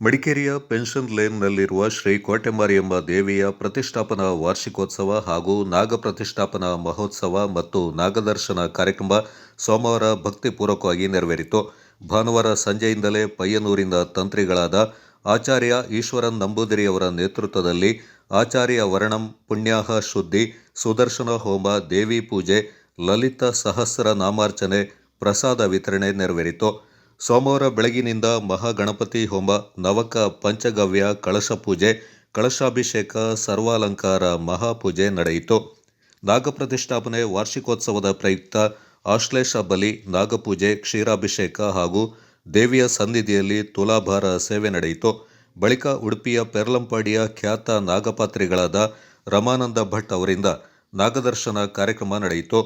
ಮಡಿಕೇರಿಯ ಪೆನ್ಷನ್ ಲೇನ್ನಲ್ಲಿರುವ ಶ್ರೀ ಕೋಟೆಮಾರಿಯಮ್ಮ ದೇವಿಯ ಪ್ರತಿಷ್ಠಾಪನಾ ವಾರ್ಷಿಕೋತ್ಸವ ಹಾಗೂ ನಾಗ ಪ್ರತಿಷ್ಠಾಪನಾ ಮಹೋತ್ಸವ ಮತ್ತು ನಾಗದರ್ಶನ ಕಾರ್ಯಕ್ರಮ ಸೋಮವಾರ ಭಕ್ತಿಪೂರ್ವಕವಾಗಿ ನೆರವೇರಿತು. ಭಾನುವಾರ ಸಂಜೆಯಿಂದಲೇ ಪಯ್ಯನೂರಿನ ತಂತ್ರಿಗಳಾದ ಆಚಾರ್ಯ ಈಶ್ವರನ್ ನಂಬೂದಿರಿಯವರ ನೇತೃತ್ವದಲ್ಲಿ ಆಚಾರ್ಯ ವರ್ಣಂ, ಪುಣ್ಯಾಹ ಶುದ್ಧಿ, ಸುದರ್ಶನ ಹೋಮ, ದೇವಿ ಪೂಜೆ, ಲಲಿತ ಸಹಸ್ರ ನಾಮಾರ್ಚನೆ, ಪ್ರಸಾದ ವಿತರಣೆ ನೆರವೇರಿತು. ಸೋಮವಾರ ಬೆಳಗಿನಿಂದ ಮಹಾಗಣಪತಿ ಹೋಮ, ನವಕ ಪಂಚಗವ್ಯ, ಕಳಶ ಪೂಜೆ, ಕಳಶಾಭಿಷೇಕ, ಸರ್ವಾಲಂಕಾರ ಮಹಾಪೂಜೆ ನಡೆಯಿತು. ನಾಗಪ್ರತಿಷ್ಠಾಪನೆ ವಾರ್ಷಿಕೋತ್ಸವದ ಪ್ರಯುಕ್ತ ಆಶ್ಲೇಷ ಬಲಿ, ನಾಗಪೂಜೆ, ಕ್ಷೀರಾಭಿಷೇಕ ಹಾಗೂ ದೇವಿಯ ಸನ್ನಿಧಿಯಲ್ಲಿ ತುಲಾಭಾರ ಸೇವೆ ನಡೆಯಿತು. ಬಳಿಕ ಉಡುಪಿಯ ಪೆರ್ಲಂಪಾಡಿಯ ಖ್ಯಾತ ನಾಗಪಾತ್ರಿಗಳಾದ ರಮಾನಂದ ಭಟ್ ಅವರಿಂದ ನಾಗದರ್ಶನ ಕಾರ್ಯಕ್ರಮ ನಡೆಯಿತು.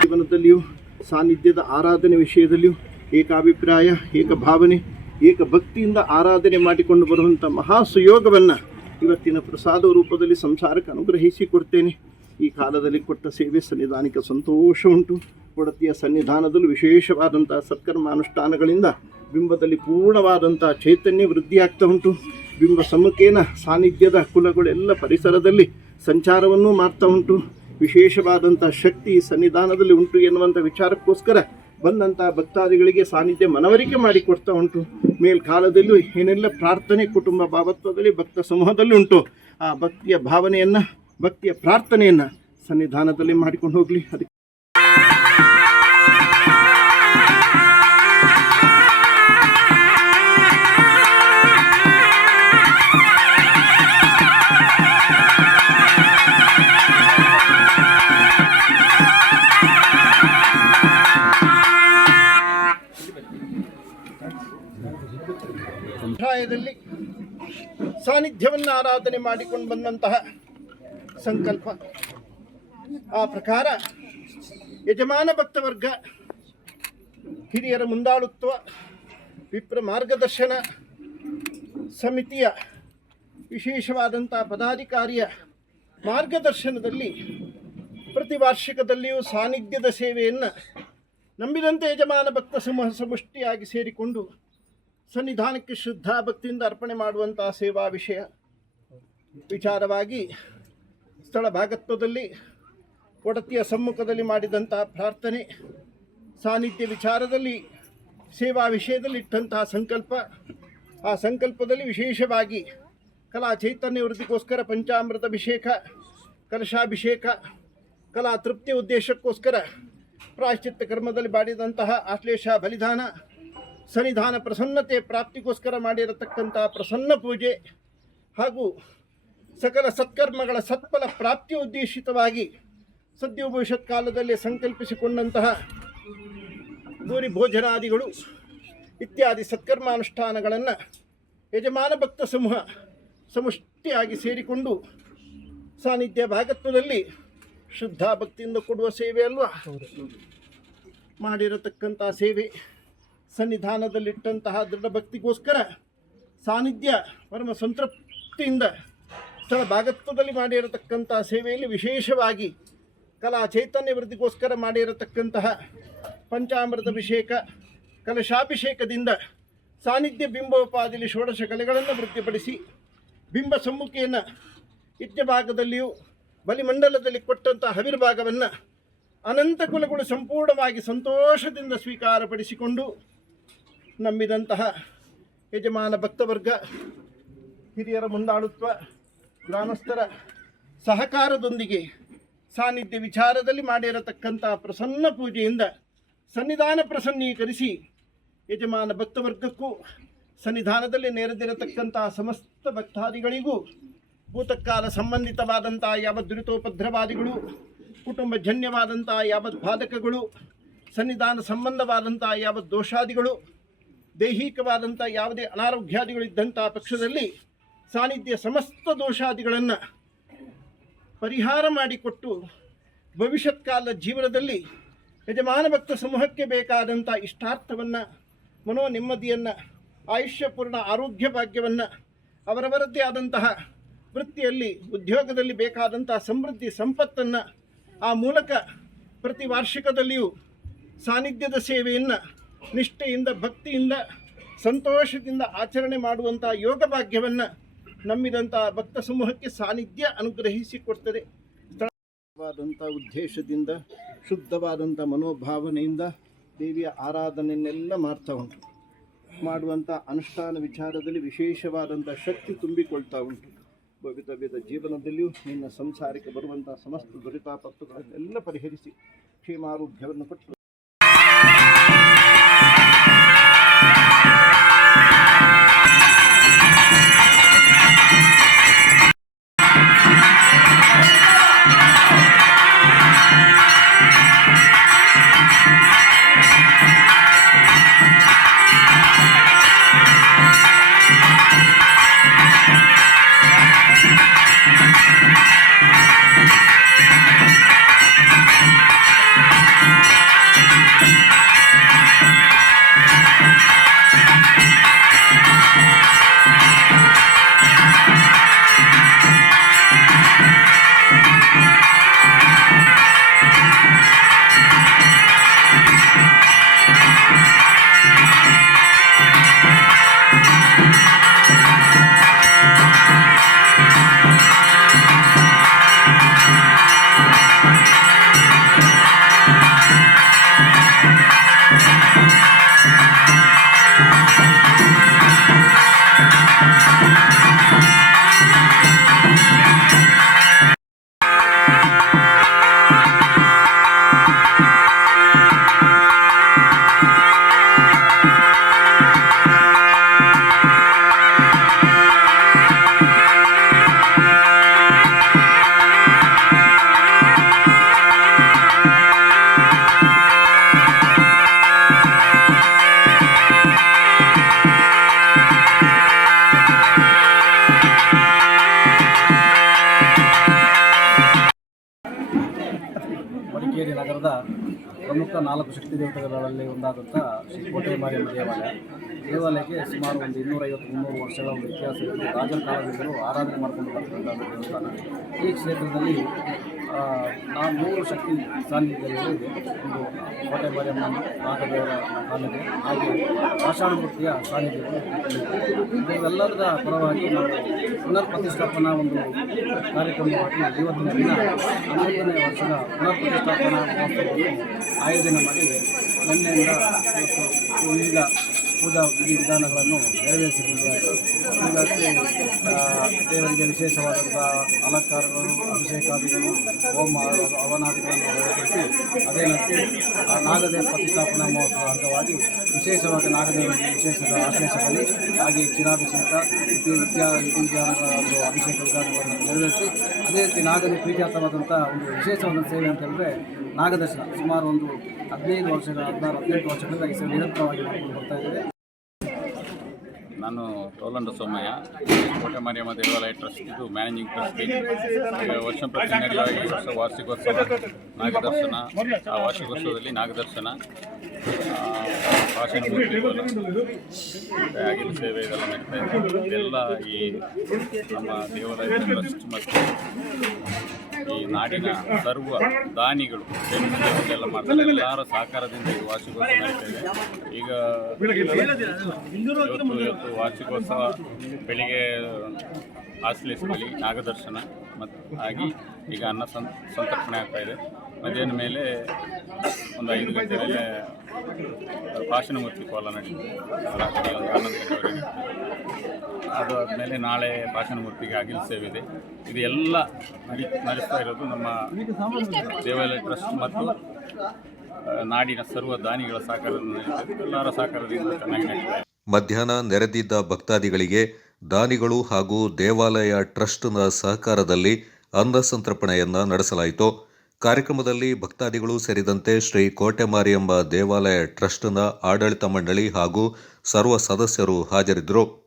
ಜೀವನದಲ್ಲಿಯೂ ಸಾನ್ನಿಧ್ಯದ ಆರಾಧನೆ ವಿಷಯದಲ್ಲಿಯೂ ಏಕಾಭಿಪ್ರಾಯ, ಏಕಭಾವನೆ, ಏಕ ಭಕ್ತಿಯಿಂದ ಆರಾಧನೆ ಮಾಡಿಕೊಂಡು ಬರುವಂಥ ಮಹಾ ಸುಯೋಗವನ್ನು ಇವತ್ತಿನ ಪ್ರಸಾದ ರೂಪದಲ್ಲಿ ಸಂಸಾರಕ್ಕೆ ಅನುಗ್ರಹಿಸಿ ಕೊಡ್ತೇನೆ. ಈ ಕಾಲದಲ್ಲಿ ಕೊಟ್ಟ ಸೇವೆ ಸನ್ನಿಧಾನಕ್ಕೆ ಸಂತೋಷ ಉಂಟು. ಕೊಡತಿಯ ಸನ್ನಿಧಾನದಲ್ಲೂ ವಿಶೇಷವಾದಂಥ ಸತ್ಕರ್ಮಾನುಷ್ಠಾನಗಳಿಂದ ಬಿಂಬದಲ್ಲಿ ಪೂರ್ಣವಾದಂಥ ಚೈತನ್ಯ ವೃದ್ಧಿಯಾಗ್ತಾ ಉಂಟು. ಬಿಂಬ ಸಮ್ಮುಖೇನ ಸಾನ್ನಿಧ್ಯದ ಕುಲಗಳೆಲ್ಲ ಪರಿಸರದಲ್ಲಿ ಸಂಚಾರವನ್ನೂ ಮಾಡ್ತಾ ಉಂಟು. ವಿಶೇಷವಾದಂಥ ಶಕ್ತಿ ಸನ್ನಿಧಾನದಲ್ಲಿ ಉಂಟು ಎನ್ನುವಂಥ ವಿಚಾರಕ್ಕೋಸ್ಕರ ಬಂದಂಥ ಭಕ್ತಾದಿಗಳಿಗೆ ಸಾನ್ನಿಧ್ಯ ಮನವರಿಕೆ ಮಾಡಿಕೊಡ್ತಾ ಉಂಟು. ಮೇಲ್ಕಾಲದಲ್ಲೂ ಏನೆಲ್ಲ ಪ್ರಾರ್ಥನೆ ಕುಟುಂಬ ಭಾವತ್ವದಲ್ಲಿ ಭಕ್ತ ಸಮೂಹದಲ್ಲಿ ಉಂಟು, ಆ ಭಕ್ತಿಯ ಭಾವನೆಯನ್ನು, ಭಕ್ತಿಯ ಪ್ರಾರ್ಥನೆಯನ್ನು ಸನ್ನಿಧಾನದಲ್ಲಿ ಮಾಡಿಕೊಂಡು ಹೋಗಲಿ. ಅದಕ್ಕೆ ಅಧ್ಯಾಯದಲ್ಲಿ ಸಾನ್ನಿಧ್ಯವನ್ನು ಆರಾಧನೆ ಮಾಡಿಕೊಂಡು ಬಂದಂತಹ ಸಂಕಲ್ಪ, ಆ ಪ್ರಕಾರ ಯಜಮಾನ ಭಕ್ತವರ್ಗ, ಹಿರಿಯರ ಮುಂದಾಳುತ್ವ, ವಿಪ್ರ ಮಾರ್ಗದರ್ಶನ ಸಮಿತಿಯ ವಿಶೇಷವಾದಂಥ ಪದಾಧಿಕಾರಿಯ ಮಾರ್ಗದರ್ಶನದಲ್ಲಿ ಪ್ರತಿ ವಾರ್ಷಿಕದಲ್ಲಿಯೂ ಸಾನ್ನಿಧ್ಯದ ಸೇವೆಯನ್ನು ನಂಬಿದಂತೆ ಯಜಮಾನ ಭಕ್ತ ಸಮೂಹ ಸಮಷ್ಟಿಯಾಗಿ ಸೇರಿಕೊಂಡು ಸನ್ನಿಧಾನಕ್ಕೆ ಶ್ರದ್ಧಾ ಭಕ್ತಿಯಿಂದ ಅರ್ಪಣೆ ಮಾಡುವಂಥ ಸೇವಾ ವಿಚಾರವಾಗಿ ಸ್ಥಳ ಭಾಗತ್ವದಲ್ಲಿ ಒಡತಿಯ ಸಮ್ಮುಖದಲ್ಲಿ ಮಾಡಿದಂಥ ಪ್ರಾರ್ಥನೆ, ಸಾನ್ನಿಧ್ಯ ವಿಚಾರದಲ್ಲಿ ಸೇವಾ ವಿಷಯದಲ್ಲಿ ಇಟ್ಟಂತಹ ಸಂಕಲ್ಪ, ಆ ಸಂಕಲ್ಪದಲ್ಲಿ ವಿಶೇಷವಾಗಿ ಕಲಾ ಚೈತನ್ಯ ವೃದ್ಧಿಗೋಸ್ಕರ ಪಂಚಾಮೃತ ಅಭಿಷೇಕ, ಕಲಶಾಭಿಷೇಕ, ಕಲಾ ತೃಪ್ತಿಯ ಉದ್ದೇಶಕ್ಕೋಸ್ಕರ ಪ್ರಾಯಶ್ಚಿತ್ತ ಕರ್ಮದಲ್ಲಿ ಮಾಡಿದಂತಹ ಆಶ್ಲೇಷ ಬಲಿದಾನ, ಸನ್ನಿಧಾನ ಪ್ರಸನ್ನತೆ ಪ್ರಾಪ್ತಿಗೋಸ್ಕರ ಮಾಡಿರತಕ್ಕಂಥ ಪ್ರಸನ್ನ ಪೂಜೆ ಹಾಗೂ ಸಕಲ ಸತ್ಕರ್ಮಗಳ ಸತ್ಫಲ ಪ್ರಾಪ್ತಿಯ ಉದ್ದೇಶಿತವಾಗಿ ಸದ್ಯ ಭವಿಷ್ಯತ್ ಕಾಲದಲ್ಲಿ ಸಂಕಲ್ಪಿಸಿಕೊಂಡಂತಹ ಭೂರಿ ಭೋಜನಾದಿಗಳು ಇತ್ಯಾದಿ ಸತ್ಕರ್ಮಾನುಷ್ಠಾನಗಳನ್ನು ಯಜಮಾನ ಭಕ್ತ ಸಮೂಹ ಸಮಷ್ಟಿಯಾಗಿ ಸೇರಿಕೊಂಡು ಸಾನ್ನಿಧ್ಯ ಭಾಗತ್ವದಲ್ಲಿ ಶ್ರದ್ಧಾ ಭಕ್ತಿಯಿಂದ ಕೊಡುವ ಸೇವೆ ಅಲ್ವಾ, ಮಾಡಿರತಕ್ಕಂಥ ಸೇವೆ ಸನ್ನಿಧಾನದಲ್ಲಿಟ್ಟಂತಹ ದೃಢ ಭಕ್ತಿಗೋಸ್ಕರ ಸಾನ್ನಿಧ್ಯ ಪರಮ ಸಂತೃಪ್ತಿಯಿಂದ ಸ್ಥಳ ಭಾಗತ್ವದಲ್ಲಿ ಮಾಡಿರತಕ್ಕಂಥ ಸೇವೆಯಲ್ಲಿ ವಿಶೇಷವಾಗಿ ಕಲಾ ಚೈತನ್ಯ ವೃದ್ಧಿಗೋಸ್ಕರ ಮಾಡಿರತಕ್ಕಂತಹ ಪಂಚಾಮೃತ ಅಭಿಷೇಕ, ಕಲಶಾಭಿಷೇಕದಿಂದ ಸಾನ್ನಿಧ್ಯ ಬಿಂಬೋಪಾದಿಲಿ ಷೋಡಶ ಕಲೆಗಳನ್ನು ವೃದ್ಧಿಪಡಿಸಿ ಬಿಂಬ ಸಮ್ಮುಖಿಯನ್ನು ಇತ್ಯ ಭಾಗದಲ್ಲಿಯೂ ಬಲಿಮಂಡಲದಲ್ಲಿ ಕೊಟ್ಟಂಥ ಹವಿರ್ಭಾಗವನ್ನು ಅನಂತ ಕುಲಗಳು ಸಂಪೂರ್ಣವಾಗಿ ಸಂತೋಷದಿಂದ ಸ್ವೀಕಾರಪಡಿಸಿಕೊಂಡು ನಂಬಿದಂತಹ ಯಜಮಾನ ಭಕ್ತವರ್ಗ, ಹಿರಿಯರ ಮುಂದಾಳುತ್ವ, ಗ್ರಾಮಸ್ಥರ ಸಹಕಾರದೊಂದಿಗೆ ಸಾನ್ನಿಧ್ಯ ವಿಚಾರದಲ್ಲಿ ಮಾಡಿರತಕ್ಕಂಥ ಪ್ರಸನ್ನ ಪೂಜೆಯಿಂದ ಸನ್ನಿಧಾನ ಪ್ರಸನ್ನೀಕರಿಸಿ ಯಜಮಾನ ಭಕ್ತವರ್ಗಕ್ಕೂ ಸನ್ನಿಧಾನದಲ್ಲಿ ನೆರೆದಿರತಕ್ಕಂಥ ಸಮಸ್ತ ಭಕ್ತಾದಿಗಳಿಗೂ ಭೂತಕಾಲ ಸಂಬಂಧಿತವಾದಂಥ ಯಾವ ದುರಿತೋಪದ್ರವಾದಿಗಳು, ಕುಟುಂಬಜನ್ಯವಾದಂಥ ಯಾವ ಬಾಧಕಗಳು, ಸನ್ನಿಧಾನ ಸಂಬಂಧವಾದಂಥ ಯಾವ ದೋಷಾದಿಗಳು, ದೈಹಿಕವಾದಂಥ ಯಾವುದೇ ಅನಾರೋಗ್ಯಾದಿಗಳಿದ್ದಂಥ ಪಕ್ಷದಲ್ಲಿ ಸಾನ್ನಿಧ್ಯ ಸಮಸ್ತ ದೋಷಾದಿಗಳನ್ನು ಪರಿಹಾರ ಮಾಡಿಕೊಟ್ಟು ಭವಿಷ್ಯತ್ ಕಾಲದ ಜೀವನದಲ್ಲಿ ಯಜಮಾನ ಭಕ್ತ ಸಮೂಹಕ್ಕೆ ಬೇಕಾದಂಥ ಇಷ್ಟಾರ್ಥವನ್ನು, ಮನೋ ನೆಮ್ಮದಿಯನ್ನು, ಆಯುಷ್ಯಪೂರ್ಣ ಆರೋಗ್ಯ ಭಾಗ್ಯವನ್ನು, ಅವರವರದ್ದೇ ಆದಂತಹ ವೃತ್ತಿಯಲ್ಲಿ ಉದ್ಯೋಗದಲ್ಲಿ ಬೇಕಾದಂಥ ಸಮೃದ್ಧಿ ಸಂಪತ್ತನ್ನು, ಆ ಮೂಲಕ ಪ್ರತಿ ವಾರ್ಷಿಕದಲ್ಲಿಯೂ ಸಾನ್ನಿಧ್ಯದ ಸೇವೆಯನ್ನು ನಿಷ್ಠೆಯಿಂದ, ಭಕ್ತಿಯಿಂದ, ಸಂತೋಷದಿಂದ ಆಚರಣೆ ಮಾಡುವಂಥ ಯೋಗ ಭಾಗ್ಯವನ್ನು ನಂಬಿದಂಥ ಭಕ್ತ ಸಮೂಹಕ್ಕೆ ಸಾನ್ನಿಧ್ಯ ಅನುಗ್ರಹಿಸಿಕೊಡ್ತದೆ. ವಾದಂಥ ಉದ್ದೇಶದಿಂದ, ಶುದ್ಧವಾದಂಥ ಮನೋಭಾವನೆಯಿಂದ ದೇವಿಯ ಆರಾಧನೆಯನ್ನೆಲ್ಲ ಮಾಡ್ತಾ ಉಂಟು. ಮಾಡುವಂಥ ಅನುಷ್ಠಾನ ವಿಚಾರದಲ್ಲಿ ವಿಶೇಷವಾದಂಥ ಶಕ್ತಿ ತುಂಬಿಕೊಳ್ತಾ ಉಂಟು. ಭವಿತವ್ಯದ ಜೀವನದಲ್ಲಿಯೂ ನಿನ್ನ ಸಂಸಾರಕ್ಕೆ ಬರುವಂಥ ಸಮಸ್ತ ದುರಿತಾಪತ್ತುಗಳನ್ನೆಲ್ಲ ಪರಿಹರಿಸಿ ಕ್ಷೇಮಾರೋಗ್ಯವನ್ನು ಕೊಟ್ಟು ಮಡಿಕೇರಿ ನಗರದ ಪ್ರಮುಖ 4 ಶಕ್ತಿ ದೇವತೆಗಳಲ್ಲಿ ಒಂದಾದಂಥ ಶ್ರೀ ಕೋಟೆ ಮಾರಿಯಮ್ಮ ದೇವಾಲಯಕ್ಕೆ ಸುಮಾರು ಒಂದು 250-300 ವರ್ಷಗಳ ಒಂದು ಇತಿಹಾಸ ಇದ್ದು, ರಾಜರ ಕಾಲದಿಂದಲೂ ಆರಾಧನೆ ಮಾಡಿಕೊಂಡು ಬರ್ತಕ್ಕಂಥ ದೇವಸ್ಥಾನ. ಈ ಕ್ಷೇತ್ರದಲ್ಲಿ ನಾವು 3 ಶಕ್ತಿ ಸಾನ್ನಿಧ್ಯಗಳಿದೆ. ಒಂದು ಕೋಟೆ ಮಾರಿಯಮ್ಮ ನಾಗದೇವರ ಸಾನ್ನಿಧ್ಯ, ಹಾಗೆ ಪಾಷಾಣಮೂರ್ತಿಯ ಸಾನ್ನಿಧ್ಯಗಳು. ಇವೆಲ್ಲದರ ಪರವಾಗಿ ನಾವು ಪುನರ್ ಪ್ರತಿಷ್ಠಾಪನಾ ಒಂದು ಕಾರ್ಯಕ್ರಮವಾಗಿ ಇವತ್ತಿನ ದಿನ 11ನೇ ವರ್ಷದ ಪುನರ್ ಪ್ರತಿಷ್ಠಾಪನಾ ಮಹೋತ್ಸವವನ್ನು ಆಯೋಜನೆ ಮಾಡಿ ನಿನ್ನೆಯಿಂದ ಈಗ ಪೂಜಾ ವಿಧಿವಿಧಾನಗಳನ್ನು ನೆರವೇರಿಸಿಕೊಂಡಿದ್ದಾರೆ. ಹೀಗಾಗಿ ದೇವರಿಗೆ ವಿಶೇಷವಾದಂಥ ಅಲಂಕಾರಗಳು, ಅಭಿಷೇಕಾದಿಗಳು, ಹೋಮ ಹವನಾದಿಗಳನ್ನು ನೆರವೇರಿಸಿ ಅದೇನಂತೆ ನಾಗದೇವ ಪ್ರತಿಷ್ಠಾಪನಾ ಮಹೋತ್ಸವ ಅಂಗವಾಗಿ ವಿಶೇಷವಾಗಿ ನಾಗದೇವರಿಗೆ ವಿಶೇಷದ ಆಶ್ಲೇಷದಲ್ಲಿ ಹಾಗೆ ಕ್ಷೀರಾಭಿಷೇಕ ವಿಧಿವಿಧಾನಗಳ ಒಂದು ಅಭಿಷೇಕ ವಿಧಾನಗಳನ್ನು ನೆರವೇರಿಸಿ ಅದೇ ರೀತಿ ನಾಗದೇವ ಪ್ರೀತ್ಯಾರ್ಥವಾದಂಥ ಒಂದು ವಿಶೇಷವಾದ ಸೇವೆ ಅಂತ ಹೇಳಿದ್ರೆ ನಾಗದರ್ಶನ. ಸುಮಾರು ಒಂದು 15 ವರ್ಷಗಳ 16-18 ವರ್ಷಗಳಿಂದ ಈ ಸೇವೆ ನಿರಂತರವಾಗಿ ಮಾಡಿಕೊಂಡು ಬರ್ತಾ ಇದ್ದೇವೆ. ನಾನು ಟೋಲಂಡ ಸೋಮಯ್ಯ, ಕೋಟೆ ಮಾರಿಯಮ್ಮ ದೇವಾಲಯ ಟ್ರಸ್ಟ್ ಇದು ಮ್ಯಾನೇಜಿಂಗ್ ಟ್ರಸ್ಟಿ. ವರ್ಷ ಪ್ರತಿ ನಡೆಯುವ ವಾರ್ಷಿಕೋತ್ಸವ ನಾಗದರ್ಶನ, ಆ ವಾರ್ಷಿಕೋತ್ಸವದಲ್ಲಿ ನಾಗದರ್ಶನ, ಭಾಷಣ ಆಗಿನ ಸೇವೆ ಇದೆಲ್ಲ ನಡೀತಾ ಇದೆ. ಇದೆಲ್ಲ ಈ ನಮ್ಮ ದೇವಾಲಯ ಟ್ರಸ್ಟ್ ಮತ್ತು ಈ ನಾಡಿನ ಸರ್ವ ದಾನಿಗಳು ಎಲ್ಲ ಮಾಡ್ತಾರೆ. ಎಲ್ಲರ ಸಹಕಾರದಿಂದ ಈ ವಾರ್ಷಿಕೋತ್ಸವ ನಡೀತಾ ಇದೆ. ಈಗ ಇವತ್ತು ವಾರ್ಷಿಕೋತ್ಸವ ಬೆಳಿಗ್ಗೆ ಆಶ್ಲೇಷದಲ್ಲಿ ನಾಗದರ್ಶನ ಮತ್ತು ಆಗಿ ಈಗ ಅನ್ನ ಸಂತರ್ಪಣೆ ಆಗ್ತಾ ಇದೆ. ಮಧ್ಯಾಹ್ನ ಮೇಲೆ ಒಂದು 5 ಗಂಟೆ ಮೇಲೆ ಪಾಷಾಣಮೂರ್ತಿ ಕೋಲ ನಡೀತದೆ. ರಾತ್ರಿ ಒಂದು 11 ಗಂಟೆವರೆಗೆ. ಅದು ಆದಮೇಲೆ ನಾಳೆ ಪಾಷಾಣಮೂರ್ತಿಗೆ ಅಗಿಲ್ ಸೇವೆ ಇದೆ. ಇದು ಎಲ್ಲ ನಡೆಸ್ತಾ ಇರೋದು ನಮ್ಮ ದೇವಾಲಯ ಟ್ರಸ್ಟ್ ಮತ್ತು ನಾಡಿನ ಸರ್ವ ದಾನಿಗಳ ಸಹಕಾರದಿಂದ ನಡೀತದೆ. ಎಲ್ಲರ ಸಹಕಾರದಿಂದ ಚೆನ್ನಾಗಿ ನಡೀತದೆ. ಮಧ್ಯಾಹ್ನ ನೆರೆದಿದ್ದ ಭಕ್ತಾದಿಗಳಿಗೆ ದಾನಿಗಳು ಹಾಗೂ ದೇವಾಲಯ ಟ್ರಸ್ಟ್ನ ಸಹಕಾರದಲ್ಲಿ ಅನ್ನ ಸಂತರ್ಪಣೆಯನ್ನು ನಡೆಸಲಾಯಿತು. ಕಾರ್ಯಕ್ರಮದಲ್ಲಿ ಭಕ್ತಾದಿಗಳು ಸೇರಿದಂತೆ ಶ್ರೀ ಕೋಟೆಮಾರಿಯಮ್ಮ ದೇವಾಲಯ ಟ್ರಸ್ಟ್ನ ಆಡಳಿತ ಮಂಡಳಿ ಹಾಗೂ ಸರ್ವ ಸದಸ್ಯರು ಹಾಜರಿದ್ದರು.